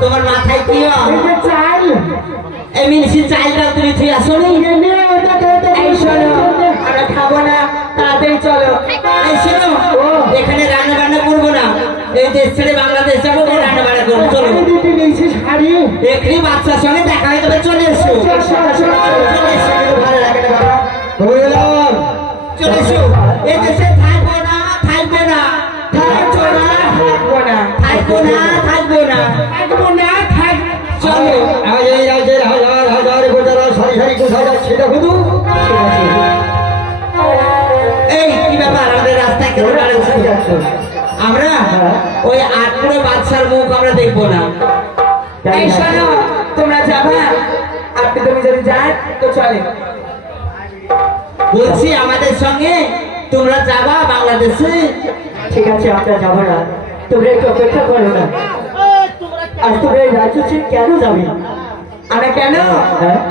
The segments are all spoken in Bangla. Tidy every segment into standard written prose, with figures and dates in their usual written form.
তোমার মাথায় কি চাল এমনি চালটা তুমি ঠিক আসো আমরা খাবো না তাড়াতাড়ি চলো শোনো এখানে রান্না বান্না করবো না এই দেশ ছেড়ে বাংলাদেশ যাবো রান্না বান্না করবো চলো এখানে বাচ্চার সঙ্গে দেখা হয়ে যাবে চলে এসো ভালো লাগে না বাবা চলে এসো এই দেশে থাকবো না থাকবো না থাকবো না থাকবো না থাকবো না থাকবো না থাক চলো এই রাজ্যের হাজার হাজার গোটারা সারি সারি কোথায় যাচ্ছে দেখো তো এই কি ব্যাপার আমাদের রাস্তায় কেন দাঁড়িয়ে যাচ্ছ আমরা ওই আটপুরো বাদশার মুখ আমরা দেখবো না এই শোনো তোমরা যাবা আপনি তুমি যদি যান তো চলে বলছি আমাদের সঙ্গে তোমরা যাবা বাংলাদেশে ঠিক আছে আমরা যাবো না তোমরা একটু অপেক্ষা করো না আর তোমরা এই রাজ্য ছেড়ে কেন যাবে আমরা কেন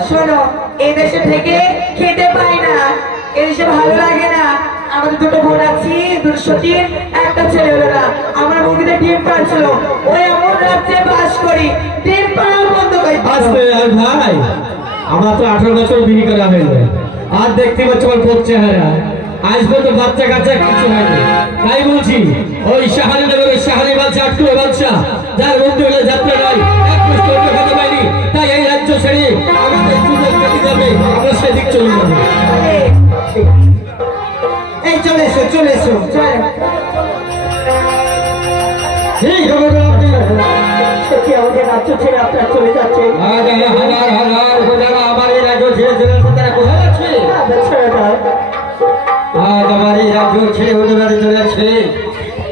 শোনো এই দেশে থেকে খেতে পাই না এই দেশে ভালো লাগে না আমাদের দুটো বোন আছি দুর্সতীর একটা ছেলে হলো না আমার মুরগিতে ডিম পাচ্ছিল ওই এমন রাজ্যে বাস করি ডিম পাড়াও বন্ধ করে ভাই আমরা তো 18 বছর বিয়ে করা হয়েছে আর দেখতে পাচ্ছ আমার কোন চেহারা আজ পর্যন্ত বাচ্চা কাচ্চা কিছু হয়নি তাই বলছি ওই শাহালি নগর ওই শাহালি বাচ্চা আটটু বাচ্চা যার বন্ধু হলে যাত্রা নয় এক মুষ্টি অন্য খেতে পাইনি তাই এই রাজ্য ছেড়ে আমাদের সুযোগ পেতে যাবে আমরা সেদিক চলে যাবো এই চলে এসো চলে এসো আমাদের রাজ্য ছেড়ে আপনারা চলে যাচ্ছে হাজার হাজার প্রজারা আমার এই রাজ্য ছেড়ে চলে তারা কোথায় যাচ্ছে আজ আমার এই রাজ্য ছেড়ে হতে পারে চলে যাচ্ছে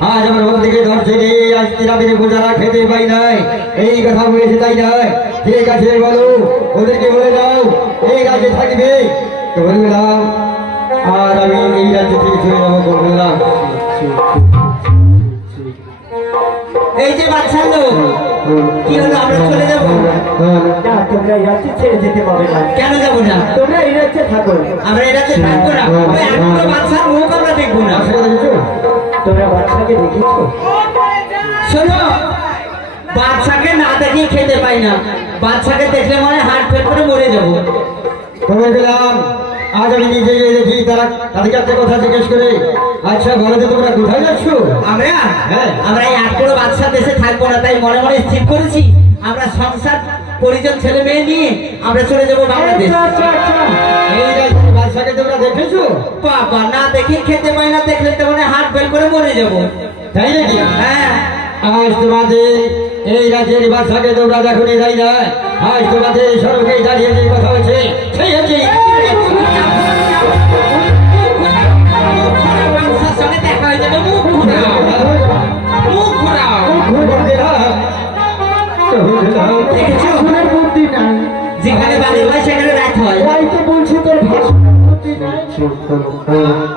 আজ আমার বন্ধুকে ধরছে আজ তিরাবিনে প্রজারা খেতে পাই নাই এই কথা বলেছে তাই নয় ঠিক আছে বলো ওদেরকে বলে দাও এই রাজ্যে থাকবে তো বললাম আর আমি এই রাজ্য থেকে চলে যাবো বললাম এই যে বাচ্চা লোক কি হলো আমরা চলে যাবো না তোমরা এই রাজ্যে ছেড়ে যেতে পারবে না কেন যাবো না তোমরা এই রাজ্যে থাকো আমরা এই রাজ্যে থাকবো না ওই একটা বাচ্চার মুখ আমরা দেখবো না তোমরা বাচ্চাকে দেখেছো শোনো বাচ্চাকে না দেখে খেতে পাই না বাচ্চাকে দেখলে মনে হার্ট ফেল করে মরে যাবো তবে গেলাম আজ আমি নিজে গিয়ে দেখি তারা তাদের কাছে কথা জিজ্ঞেস করে আচ্ছা বলো তো তোমরা কোথায় যাচ্ছ আমরা আমরা এই আটপুরো বাচ্চা দেশে থাকবো না তাই মনে মনে স্থির করেছি আমরা সংসার পরিজন ছেলে মেয়ে নিয়ে আমরা চলে যাবো বাংলাদেশ এই বাচ্চাকে তোমরা দেখেছো বাবা না দেখে খেতে পাই না দেখলে তো মনে হার্ট ফেল করে মরে যাবো তাই নাকি হ্যাঁ আজ তোমাদের এই রাজ্যের বাচ্চাকে তোমরা দেখো নি তাই না আজ তোমাদের সড়কে দাঁড়িয়ে যে কথা হচ্ছে সেই হচ্ছে দেখা হয়ে যাবে মুখ ঘুরাও যেখানে বাড়ি হয় সেখানে রাত হয় বলছি তোর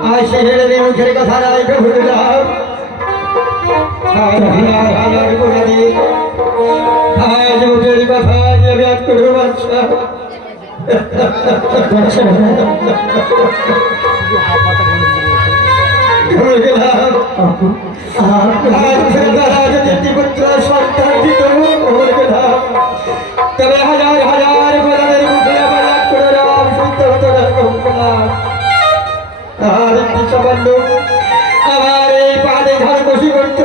আজ সেখানে মুখের কথা নাই ভুলে যাও আজ মুখের কথা ব্যাগ করে বাচ্চা সন্তান দিত তবে হাজার হাজার গোলামের মুখে আবার এক করে রাম শুনতে হতো না আর একটি সামান্য আমার এই পাহাড়ে ঝড় বসি করতে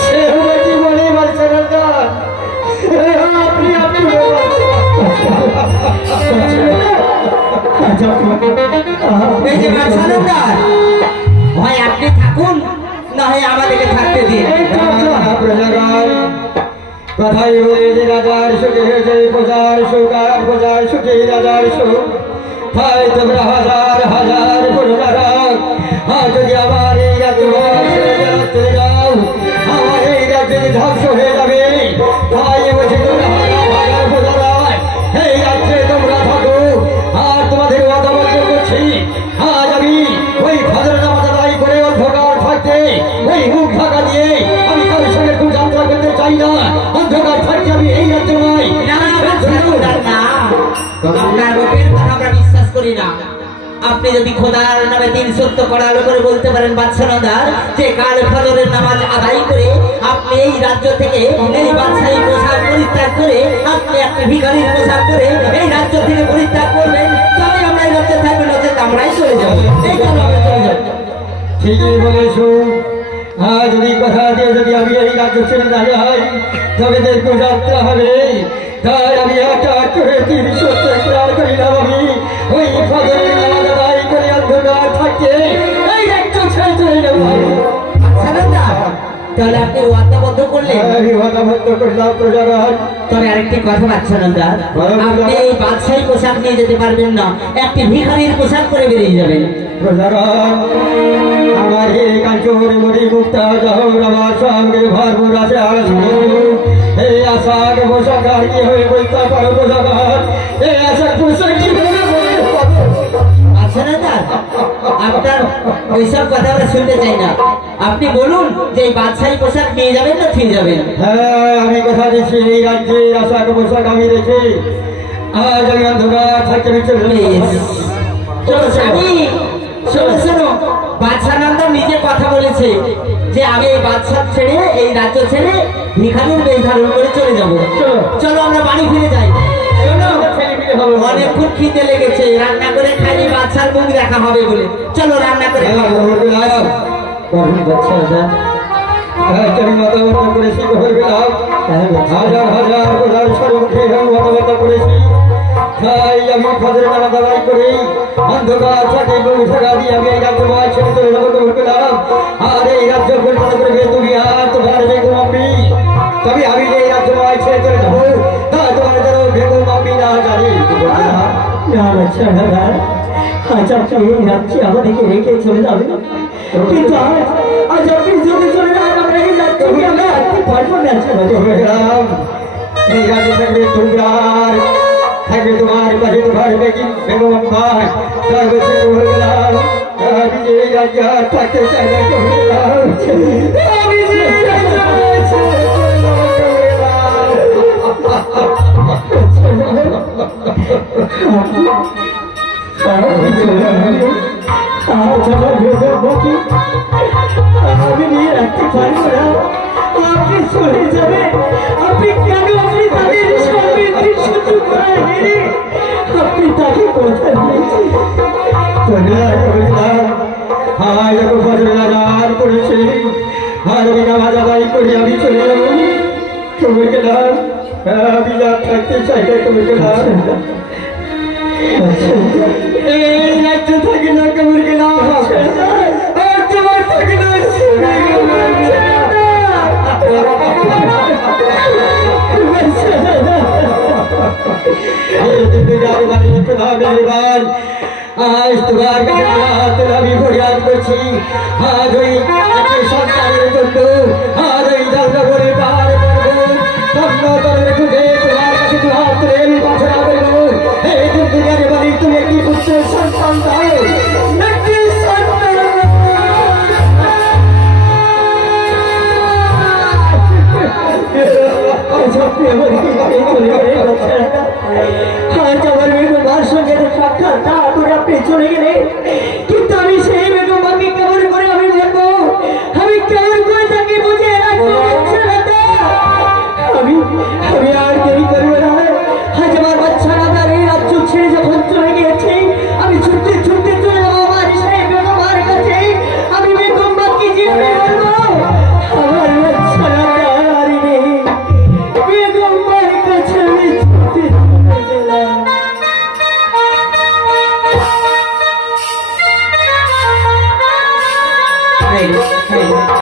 সে হলে কি বলে বাচ্চা আপনি আপনি এই যে হয় আপনি থাকুন না হয় আমাদেরকে থাকতে দিন কথাই বলে যে রাজার সুখে হয়েছে প্রজার সুখ আর প্রজার সুখে রাজার সুখ তাই তোমরা হাজার হাজার প্রজারা আর যদি আমার এই রাজ্য চলে যাও আমার এই রাজ্যে ধ্বংস হয়ে যাবে তাই বলছি তোমরা হাজার হাজার প্রজারা এই রাজ্যে তোমরা থাকো আর তোমাদের মতামত করছি আজ আমি ওই ভদ্রতা মাতাদাই করে অন্ধকার থাকতে ওই মুখ ঢাকা দিয়ে আমি কারোর সঙ্গে খুব যাত্রা করতে চাই না অন্ধকার থাকতে আমি এই রাজ্য নয় না লোকের কথা আমরা বিশ্বাস করি না। আপনি যদি খোদার নামে দিন সত্য করালো করে বলতে পারেন বাদশাহদার যে কাল ফজরের নামাজ আদায় করে আপনি এই রাজ্য থেকে এই বাদশাহী পোশাক পরিত্যাগ করে আপনি একটি ভিখারির পোশাক করে এই রাজ্য থেকে পরিত্যাগ করবেন, তবে আমরা এই রাজ্যে থাকবো, নচেত আমরাই চলে যাবো। এই কারণে আমরা চলে যাবো। ঠিকই বলেছো। যদি কথা দিয়ে যদি আমি এই রাজ্য ছেড়ে না যাই তবে দেখবো যাত্রা হবে। তাই আমি একটা করে ৩ সত্য করিলাম। আমি ওই ফজরের নামাজ আদায় করে অন্ধকার থাকতে এই রাজ্য ছেড়ে চলে যাবো। তাহলে আপনি ওয়াদাবদ্ধ করলেন? আমি ওয়াদাবদ্ধ করলাম প্রজাগণ। তবে আরেকটি কথা বাদশাহদার, আপনি এই বাদশাহী পোশাক নিয়ে যেতে পারবেন না, একটি ভিখারির পোশাক করে বেরিয়ে যাবেন। প্রজাগণ, আমার এই কাঞ্চন মরি মুক্তা জহর আমার সঙ্গে ভরপুর আছে আসবো। এই আশাকে পোশাক আর কি হয়ে বলতে পারো প্রজাগণ? এই আশার পোশাক কি আপনার ওইসব কথা আমরা শুনতে চাই না। আপনি বলুন যে এই বাদশাহী পোশাক নিয়ে যাবেন না ফিরে যাবেন? হ্যাঁ, আমি কথা দিচ্ছি এই রাজ্যের আশাকে পোশাক আমি রেখে আজ আমি অন্ধকার থাকতে শোনো, বাদশাহনন্দন নিজে কথা বলেছে যে আমি এই বাদশাহ ছেড়ে এই রাজ্য ছেড়ে ভিখারির বেশ ধারণ করে চলে যাবো। চলো আমরা বাড়ি ফিরে যাই। অনেকক্ষণ খিদে লেগেছে, রান্না করে খাইনি, বাচ্চার মুখ দেখা হবে বলে। চলো রান্না করে হাজার হাজার হাজার সর্বমুখী মতামত করেছি। তাই আমি ফজরের নামাজ আদায় করি অন্ধকার থাকে বহু টাকা দিয়ে আমি এই রাজ্য ছেড়ে চলে যাবো করলাম। আর এই রাজ্য পরিচালনা করবে তুমি আর তোমার বেগম আমি। তবে আমি যে এই রাজ্য ছেড়ে চলে যাবো তা তোমার যেন বেগম আমি না জানি। আজ আপনি এই রাজ্যে আমাদেরকে রেখে চলে যাবেন, কিন্তু আজ আপনি যদি চলে যান আমরা এই রাজ্যে পারবো না। এই রাজ্যে থাকবে তোমরার থাকবে তোমার কাছে তোমার বেগম ভাই। তাই বলছি হয়ে গেলাম আমি এই রাজ্যে থাকতে চাই না। আমি নিয়ে রাখতে পারবো না। আপনি চলে যাবে, আপনি কেন আপনি তাদের সুযোগ করে আপনি তাকে কথা দিয়েছেন। করেছি আর নামাজ আদায় করে আমি চলে যাবো। তুমি গেলাম আমি যা থাকতে চাই তুমি গেলাম এই রাজ্য থাকি না কেমন গেলাম তোমার থাকি না আজ তোমার কাছে আমি ফরিয়াদ করছি। আজ ওই সরকারের জন্য আর ওই জলনগরে পাহাড় করবো তন্নতরে খুঁজে তোমার কাছে তোমার তুলে আমি বাসনা করবো। এই দুনিয়ার বাড়ি তুমি একটি পুত্রের সন্তান দাও, একটি সন্তান আমার মেয়ের সঙ্গে সাক্ষাৎ না করে আপনি চলে গেলে